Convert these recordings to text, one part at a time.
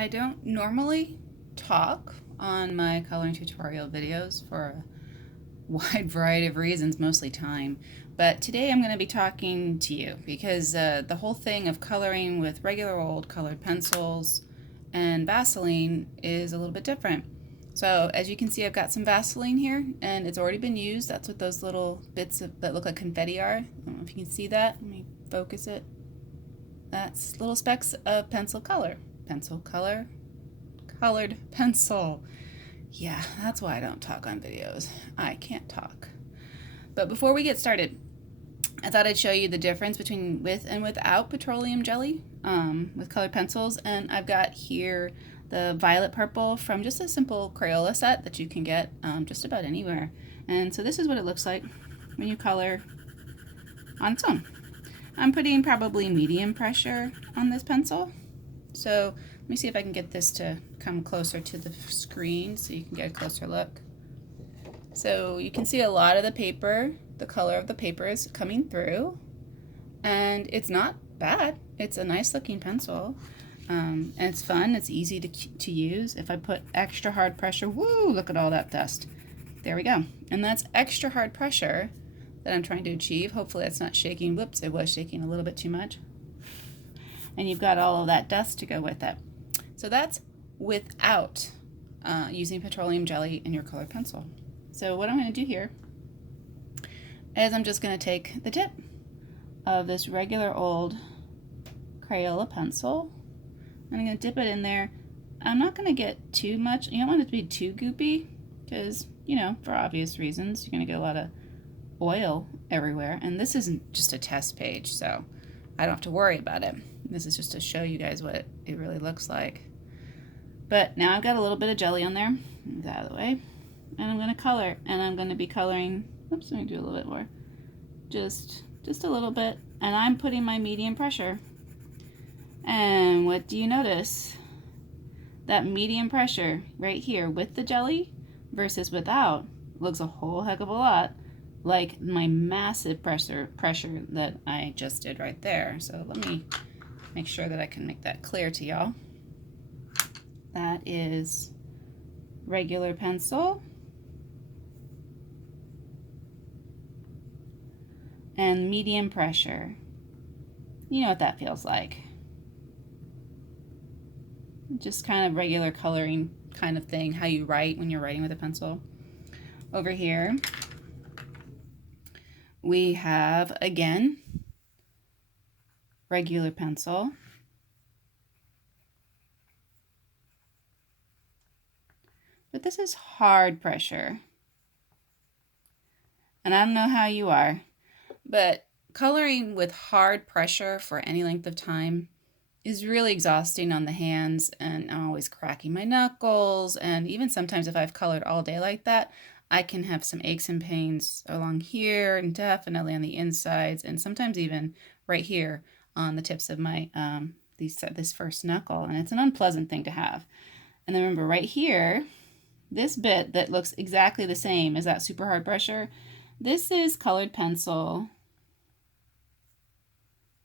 I don't normally talk on my coloring tutorial videos for a wide variety of reasons, mostly time. But today I'm going to be talking to you because the whole thing of coloring with regular old colored pencils and Vaseline is a little bit different. So as you can see, I've got some Vaseline here and it's already been used. That's what those little bits that look like confetti are. I don't know if you can see that. Let me focus it. That's little specks of pencil color. Pencil color, colored pencil. Yeah, that's why I don't talk on videos. I can't talk. But before we get started, I thought I'd show you the difference between with and without petroleum jelly with colored pencils. And I've got here the violet purple from just a simple Crayola set that you can get just about anywhere. And so this is what it looks like when you color on its own. I'm putting probably medium pressure on this pencil. So let me see if I can get this to come closer to the screen so you can get a closer look. So you can see a lot of the paper, the color of the paper is coming through, and it's not bad. It's a nice looking pencil, and it's fun. It's easy to use. If I put extra hard pressure, woo, look at all that dust. There we go. And that's extra hard pressure that I'm trying to achieve. Hopefully it's not shaking. Whoops, it was shaking a little bit too much. And you've got all of that dust to go with it. So that's without using petroleum jelly in your colored pencil. So what I'm going to do here is I'm just going to take the tip of this regular old Crayola pencil and I'm going to dip it in there. I'm not going to get too much. You don't want it to be too goopy because, you know, for obvious reasons, you're going to get a lot of oil everywhere. And this isn't just a test page, so I don't have to worry about it. This is just to show you guys what it really looks like. But now I've got a little bit of jelly on there. Move that out of the way. And I'm going to color. And I'm going to be coloring, oops, let me do a little bit more. Just a little bit. And I'm putting my medium pressure. And what do you notice? That medium pressure right here with the jelly versus without looks a whole heck of a lot like my massive pressure that I just did right there. So let me make sure that I can make that clear to y'all. That is regular pencil and medium pressure. You know what that feels like. Just kind of regular coloring kind of thing, how you write when you're writing with a pencil. Over here we have, again, regular pencil. But this is hard pressure. And I don't know how you are, but coloring with hard pressure for any length of time is really exhausting on the hands, and I'm always cracking my knuckles, and even sometimes if I've colored all day like that, I can have some aches and pains along here and definitely on the insides and sometimes even right here on the tips of my this first knuckle, and it's an unpleasant thing to have. And then remember right here, this bit that looks exactly the same as that super hard pressure, this is colored pencil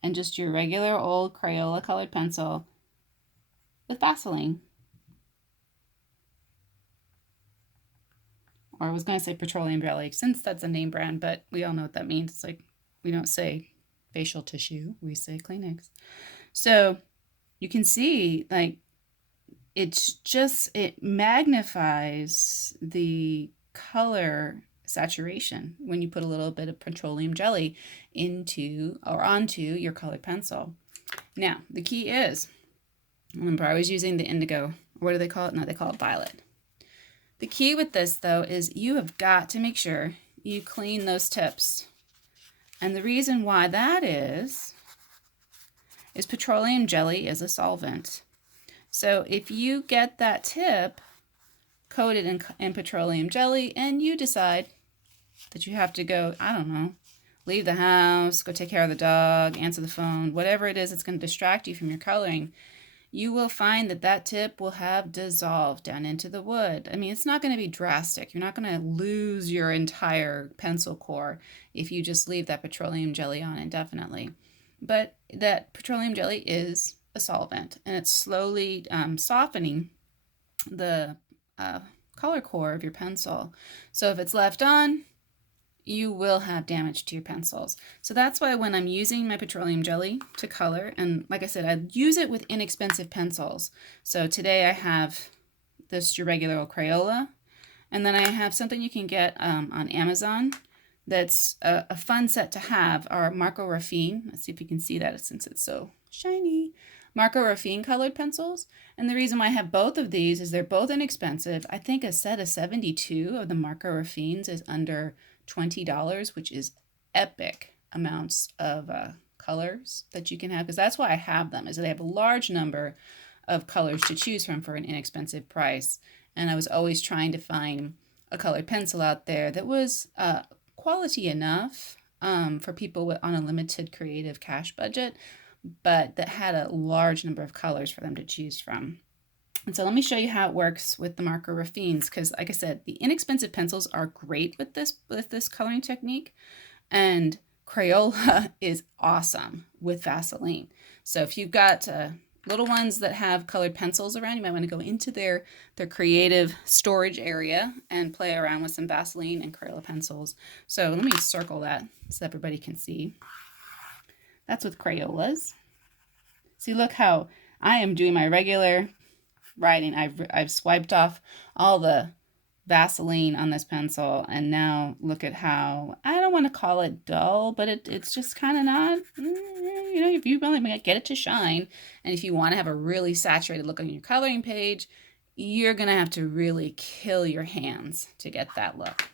and just your regular old Crayola colored pencil with Vaseline. Or I was going to say petroleum jelly, since that's a name brand, but we all know what that means. It's like we don't say facial tissue, we say Kleenex. So you can see, like, it magnifies the color saturation when you put a little bit of petroleum jelly into or onto your colored pencil. Now, the key is, remember I was using the indigo, what do they call it? No, they call it violet. The key with this, though, is you have got to make sure you clean those tips. And the reason why that is petroleum jelly is a solvent. So if you get that tip coated in petroleum jelly and you decide that you have to go, I don't know, leave the house, go take care of the dog, answer the phone, whatever it is that's going to distract you from your coloring, you will find that that tip will have dissolved down into the wood. I mean, it's not going to be drastic. You're not going to lose your entire pencil core if you just leave that petroleum jelly on indefinitely. But that petroleum jelly is a solvent, and it's slowly softening the color core of your pencil. So if it's left on, you will have damage to your pencils. So that's why when I'm using my petroleum jelly to color, and like I said, I use it with inexpensive pencils. So today I have this your regular old Crayola, and then I have something you can get on Amazon that's a fun set to have, are Marco Raffine. Let's see if you can see that since it's so shiny. Marco Raffine colored pencils. And the reason why I have both of these is they're both inexpensive. I think a set of 72 of the Marco Raffines is under $20, which is epic amounts of colors that you can have, because that's why I have them, is that they have a large number of colors to choose from for an inexpensive price. And I was always trying to find a colored pencil out there that was quality enough for people on a limited creative cash budget, but that had a large number of colors for them to choose from. And so let me show you how it works with the Marco Raffines, because like I said, the inexpensive pencils are great with this coloring technique, and Crayola is awesome with Vaseline. So if you've got little ones that have colored pencils around, you might want to go into their creative storage area and play around with some Vaseline and Crayola pencils. So let me circle that so everybody can see. That's with Crayolas. See, look how I am doing my regular writing. I've swiped off all the Vaseline on this pencil, and now look at how, I don't want to call it dull, but it's just kind of not, you know, if you really get it to shine, and if you want to have a really saturated look on your coloring page, you're going to have to really kill your hands to get that look.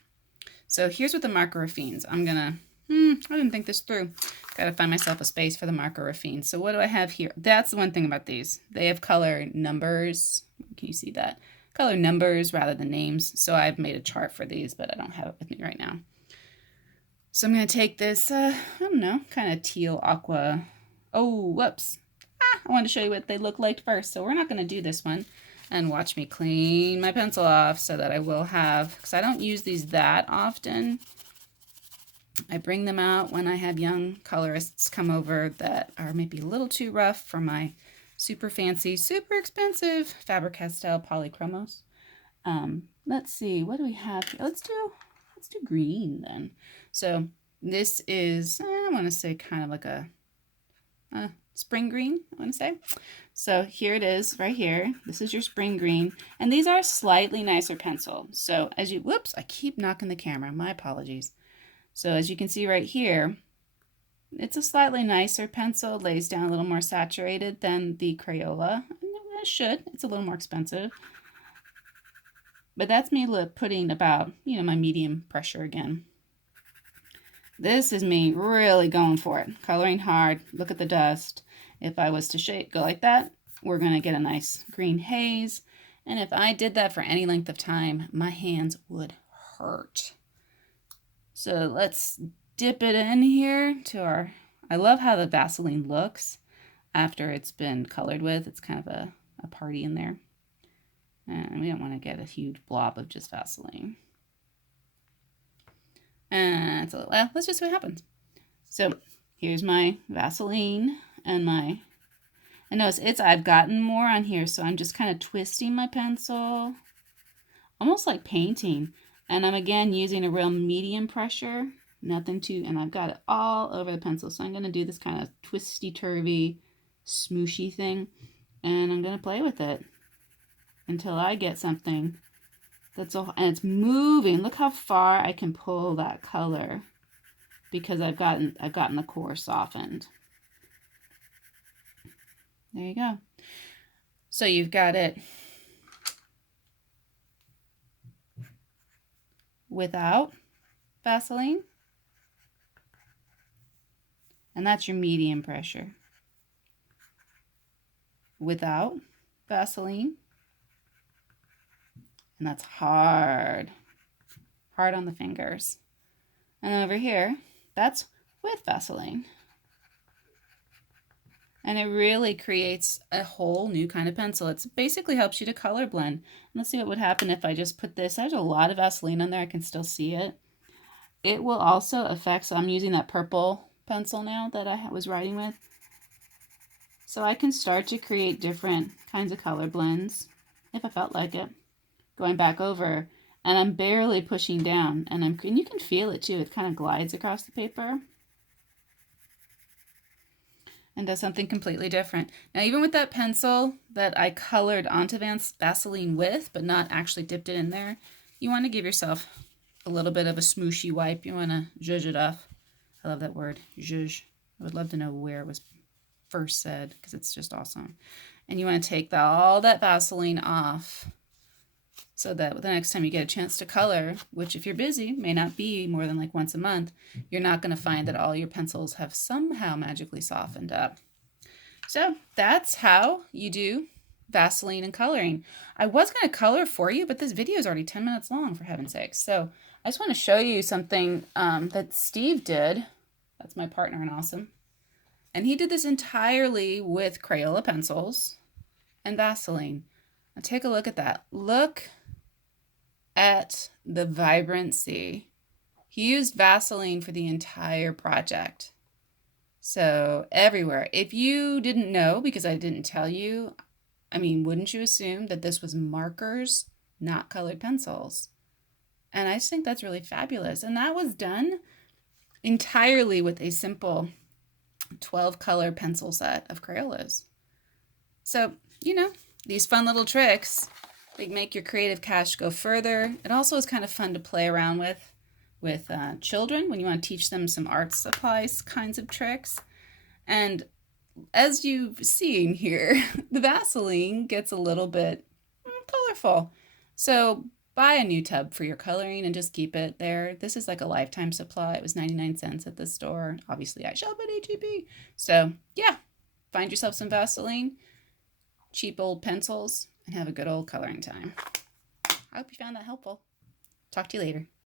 So here's with the Marco Raffines. I'm going to, I didn't think this through. Got to find myself a space for the Marco Raffines. So what do I have here? That's the one thing about these. They have color numbers. Can you see that? Color numbers rather than names. So I've made a chart for these, but I don't have it with me right now. So I'm going to take this, I don't know, kind of teal aqua. Oh, whoops. I wanted to show you what they look like first. So we're not going to do this one. And watch me clean my pencil off so that I will have, because I don't use these that often. I bring them out when I have young colorists come over that are maybe a little too rough for my super fancy, super expensive Faber-Castell polychromos. Let's see, what do we have here? Let's do green then. So this is, I want to say kind of like a spring green, I want to say. So here it is right here. This is your spring green. And these are slightly nicer pencil. So as you, whoops, I keep knocking the camera. My apologies. So as you can see right here, it's a slightly nicer pencil, lays down a little more saturated than the Crayola. It should, it's a little more expensive. But that's me putting about, you know, my medium pressure again. This is me really going for it, coloring hard. Look at the dust. If I was to go like that, we're going to get a nice green haze. And if I did that for any length of time, my hands would hurt. So let's dip it in here to our, I love how the Vaseline looks after it's been colored with. It's kind of a party in there. And we don't want to get a huge blob of just Vaseline. And so, well, let's just see what happens. So here's my Vaseline and notice I've gotten more on here, so I'm just kind of twisting my pencil, almost like painting. And I'm again using a real medium pressure, nothing too, and I've got it all over the pencil. So I'm going to do this kind of twisty-turvy, smooshy thing, and I'm going to play with it until I get something that's all, and it's moving. Look how far I can pull that color because I've gotten the core softened. There you go. So you've got it without Vaseline, and that's your medium pressure. Without Vaseline, and that's hard on the fingers. And then over here, that's with Vaseline. And it really creates a whole new kind of pencil. It basically helps you to color blend. Let's see what would happen if I just put this. There's a lot of Vaseline on there. I can still see it. It will also affect, so I'm using that purple pencil now that I was writing with. So I can start to create different kinds of color blends if I felt like it. Going back over, and I'm barely pushing down, and you can feel it too. It kind of glides across the paper and does something completely different. Now, even with that pencil that I colored onto Vaseline with, but not actually dipped it in there, you want to give yourself a little bit of a smooshy wipe. You want to zhuzh it off. I love that word, zhuzh. I would love to know where it was first said because it's just awesome. And you want to take all that Vaseline off so that the next time you get a chance to color, which if you're busy may not be more than like once a month, you're not going to find that all your pencils have somehow magically softened up. So that's how you do Vaseline and coloring. I was going to color for you, but this video is already 10 minutes long, for heaven's sakes. So I just want to show you something that Steve did. That's my partner in Awesome. And he did this entirely with Crayola pencils and Vaseline. Now take a look at that. Look at the vibrancy. He used Vaseline for the entire project. So everywhere. If you didn't know, because I didn't tell you, I mean, wouldn't you assume that this was markers, not colored pencils? And I just think that's really fabulous. And that was done entirely with a simple 12 color pencil set of Crayolas. So, you know, these fun little tricks, they make your creative cache go further. It also is kind of fun to play around with children when you want to teach them some art supplies kinds of tricks. And as you've seen here, the Vaseline gets a little bit colorful. So buy a new tub for your coloring and just keep it there. This is like a lifetime supply. It was 99 cents at the store. Obviously, I shop at HEB. So yeah, find yourself some Vaseline, cheap old pencils, and have a good old coloring time. I hope you found that helpful. Talk to you later.